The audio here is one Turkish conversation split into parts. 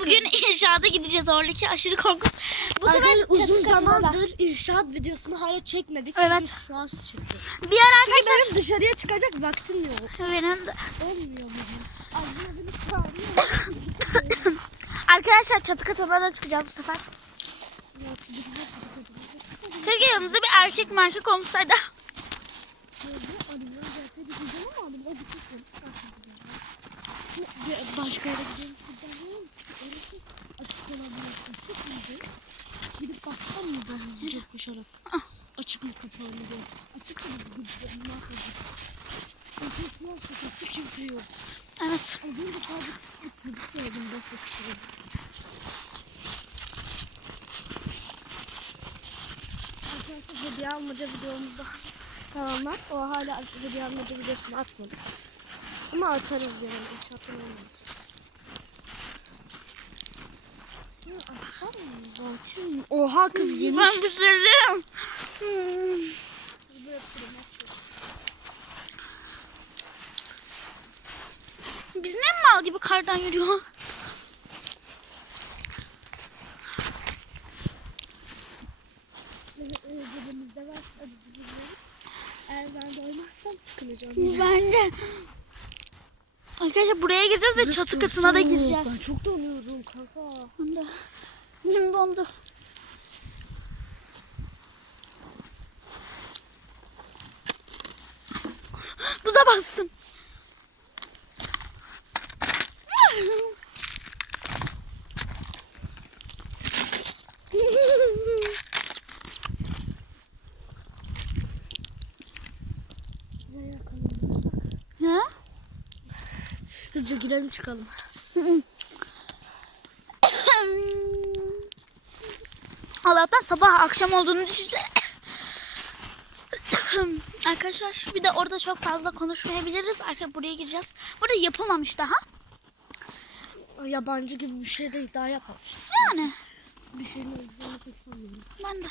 bugün inşaata gideceğiz oradaki aşırı korkunç. Bu sefer uzun zamandır inşaat videosunu hala çekmedik. Evet. An çekiyor. Bir ara arkadaşlar. benim dışarıya çıkacak vaktim yok. Benim de. Olmuyor mu? Abla beni çağırıyor. Arkadaşlar çatı katına da çıkacağız bu sefer. Keşke yanımızda bir erkek markak olsaydı. Başka yere gidelim. Açık olan bir yaklaşık Baksam mı ben hızlıca koşarak? Açık mı kapalı mı diye. Açık mı gidelim? Ne yapacağız? Ortalıklar sokakta kimse yok. Evet. Az önce sadece bir çocuk söyledim. Ben sesledim. Arkadaşlar hediye almaca videomuzda kalanlar o hala hediye almaca videosunu atmadı. Ama atarız yani inşaattan olmadı. Oha kız yemiş. Ben bitirdim. Biz ne mal gibi kardan yürüyor? Cebimizde var. Eğer ben doymazsam sıkılacağım. Ben de. Arkadaşlar buraya gireceğiz ve çatı katına da Ben gireceğiz. çok donuyorum kanka. Ben de. Benim dondu. Buza bastım. Ha? Hızlıca girelim çıkalım. Allah'tan sabah akşam olduğunu düşünce. Arkadaşlar bir de orada çok fazla konuşmayabiliriz. Arka buraya gireceğiz. Burada yapılmamış daha. Yabancı gibi bir şey değil daha yapmamış. Yani Bir sanmıyorum. ben de.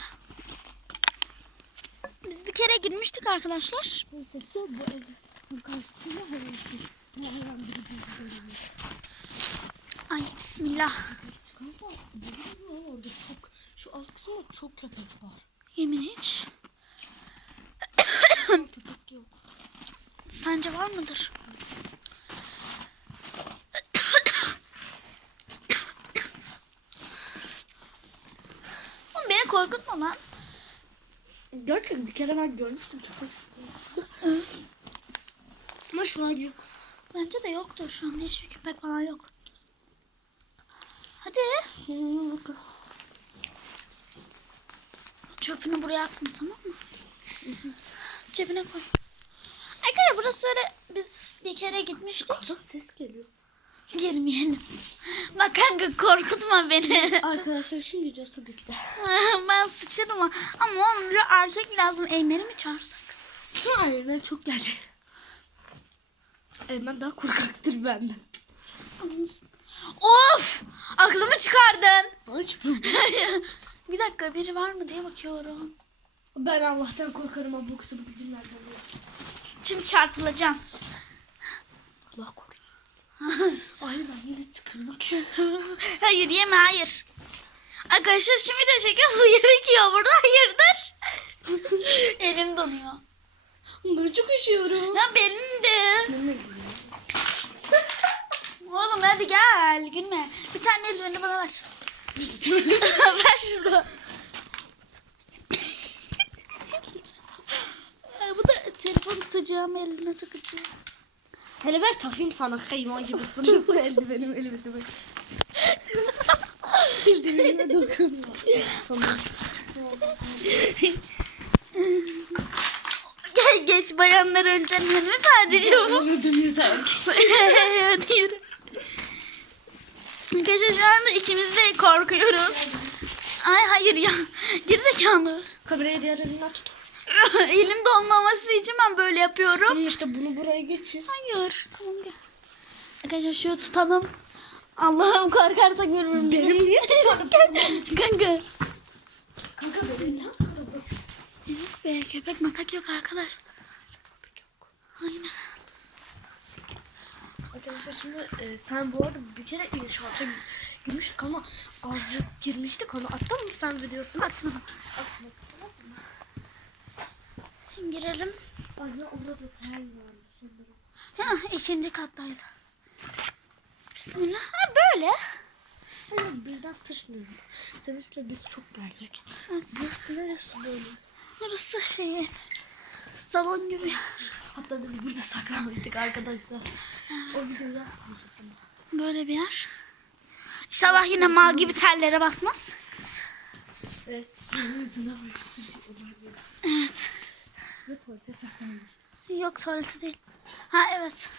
Biz bir kere girmiştik arkadaşlar. Neyse bu bu evde. Karşısında Ay bismillah. Çok şu alt kısımda çok köpek var. Yemin hiç. köpek yok. Sence var mıdır? Oğlum beni korkutma lan. Gerçekten bir kere ben görmüştüm köpek şurada. Ama şu an yok. Bence de yoktur şu anda hiçbir köpek falan yok. Hadi. Çöpünü buraya atma tamam mı? Cebine koy. Arkadaşlar burası öyle biz bir kere gitmiştik. Kaza ses geliyor. Girmeyelim. Bak kanka korkutma beni. Arkadaşlar şimdi gideceğiz tabii ki de. ben sıçarım ama. Ama oğlum bir erkek lazım. Eymen'i mi çağırsak? Hayır ben çok gelecek. Eymen daha korkaktır benden. Of! Aklımı çıkardın. Bir dakika biri var mı diye bakıyorum. Ben Allah'tan korkarım abuk subuk cinlerden. Şimdi çarpılacağım. Allah korusun. Ay ben yine tıkırmak hayır yeme hayır. Arkadaşlar şimdi de çekiyoruz. Bu yemek yiyor burada. Hayırdır? Elim donuyor. Ben çok üşüyorum. Ya benim de. Oğlum hadi gel. Gülme. Bir tane eldiveni bana ver. ver şurada. Ee, Bu da telefon tutacağım eline takacağım. Hele ver takayım sana hayvan gibi sınırsın eldivenim elime bak. Eldivenime dokunma. tamam. Geç bayanlar önden hanımefendiciğim. Onu dönüyorsa erkek. Yürü. Arkadaşlar şu anda ikimiz de korkuyoruz. Ay hayır ya. Gerizekalı. Kamerayı diğer elinden tut. Elim donmaması için ben böyle yapıyorum. Tamam işte bunu buraya geçir. Hayır. Tamam gel. Arkadaşlar şu tutalım. Allah'ım korkarsak görürüm bizi. Benim niye tutarım? Kanka. Kanka benim. Yok be köpek mapak yok arkadaş. Aynen. Arkadaşlar şimdi e, sen bu arada bir kere inşaata girmiştik ama azıcık girmiştik onu attın mı sen videosunu? Atmadım. Atma. Girelim. Anne orada tel vardı sanırım. Ha, ikinci kattaydı. Bismillah. Ha, böyle. Hayır birden tırsmıyorum. Sevinçle biz çok geldik. Evet. Burası neresi böyle? Burası şey salon gibi. Hatta biz burada saklanmıştık arkadaşlar. O videoyu atmayacağız ama. Böyle bir yer. İnşallah yine mal gibi tellere basmaz. Evet. Yüzüne. Evet. Ve tuvalete saklanmıştık. Yok tuvalete değil. Ha evet.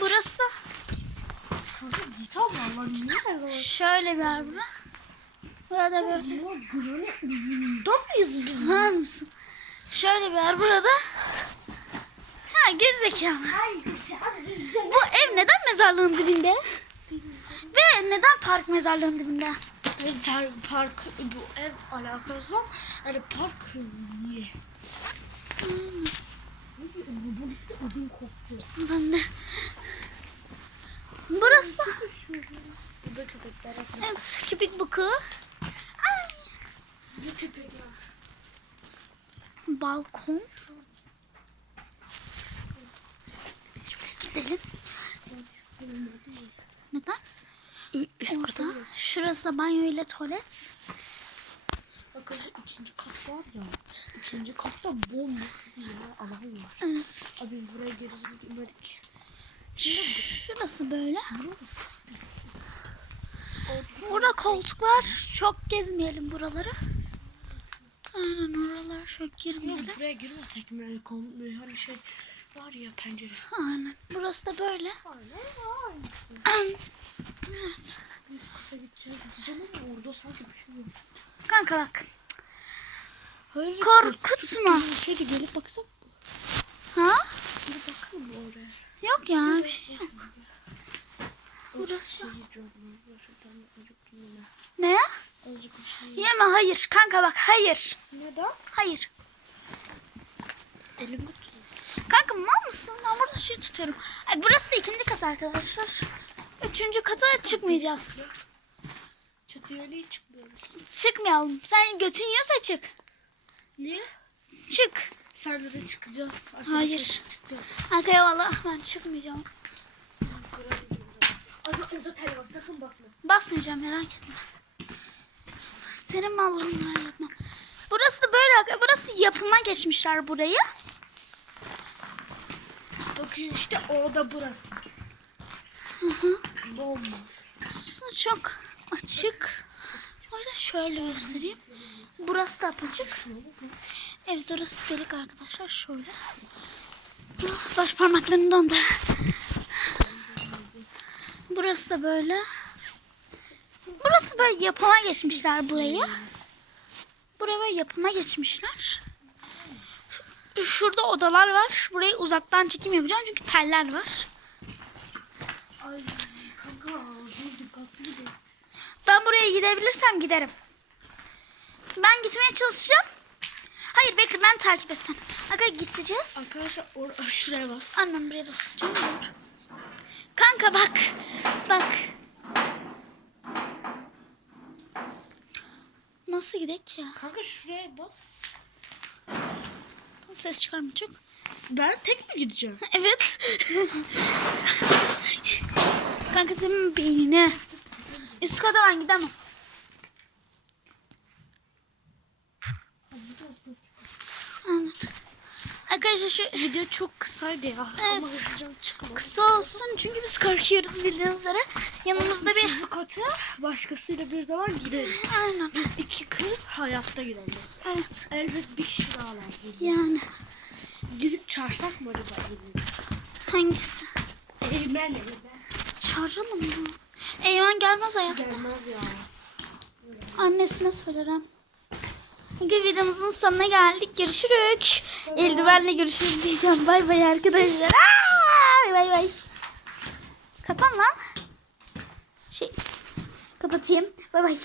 Burası da her zaman? şöyle bir yer bura. Burada da böyle. Biz? Var mısın? Şöyle bir yer burada. Ha gerizekalı. Bu ev neden mezarlığın dibinde? Ve neden park mezarlığın dibinde? Park, park bu ev alakası yok. Yani park niye? Bu işte ödüm koptu. Ben de. Burası. Burada köpekler. Evet, köpek bakı. Bu köpekler. Balkon. Şöyle gidelim. Neden? Üst kata? Şurası da banyo ile tuvalet. Arkadaşlar ikinci kat var ya. İkinci katta bomboş bir yer alan var. Evet. Abi biz buraya gireriz demedik. Şurası böyle. Burada koltuk var. Çok gezmeyelim buraları. Aynen oralara çok girmeyelim. Buraya girmesek mi? Hani şey var ya pencere. Aynen. Burası da böyle. Aynen. Evet. Üst gideceğiz diyeceğim ama orada sanki bir şey yok. Kanka bak. Hayır. Korkutma. Bir şey gidelim baksana. Ha? Bir bakalım oraya? Yok ya bir şey yok. Burası. Şey. Ne? Azıcık bir şey. Yeme hayır. Kanka bak hayır. Neden? Hayır. Elimde tutuyor. Kanka mal mısın? Ben burada şey tutuyorum. Ay, burası da ikinci kat arkadaşlar. Üçüncü kata çıkmayacağız. Çatıya niye çıkmıyoruz? Çıkmayalım. Sen götün yiyorsa çık. Niye? Çık. Senle de çıkacağız. Hayır. Çıkacağız. Arkaya valla ben çıkmayacağım. Abi orada tel var sakın basma. Basmayacağım merak etme. Senin mallığınla yapmam. Burası da böyle. Burası yapıma geçmişler burayı. Bakın işte orada burası. Bomboş. Su çok açık. O yüzden şöyle göstereyim. Burası da apaçık. Evet orası delik arkadaşlar. Şöyle. Baş parmaklarım dondu. Burası da böyle. Burası böyle yapıma geçmişler burayı. Buraya böyle yapıma geçmişler. Şu- Şurada odalar var. Burayı uzaktan çekim yapacağım çünkü teller var. Ay kanka. Ben buraya gidebilirsem giderim. Ben gitmeye çalışacağım. Hayır bekle ben takip etsen. Aga gideceğiz. Arkadaşlar or şuraya bas. Annem buraya basacağım. Dur. Kanka bak. Bak. Nasıl gidek ya? Kanka şuraya bas. Tam ses çıkarma çok. Ben tek mi gideceğim? Evet. Kanka senin beynine. Üst kata ben gidemem. Aynen. Arkadaşlar şu Video çok kısaydı ya. Evet. Ama hızlıca kısa olsun çünkü biz korkuyoruz bildiğiniz üzere. Yanımızda bir... Üçüncü katı başkasıyla bir zaman gideriz. Aynen. Biz iki kız hayatta gidemeyiz. Evet. Elbet bir kişi daha lazım. Yani Gidip çağırsak mı acaba hangisi? Eymen eymen. Çağıralım mı? Eyvan gelmez hayatta. Gelmez ya. Annesine söylerim. Bugün videomuzun sonuna geldik. Görüşürük. Eldivenle görüşürüz diyeceğim. Bay bay arkadaşlar. Bay bay. Kapan lan. Şey kapatayım. Bay. Bay.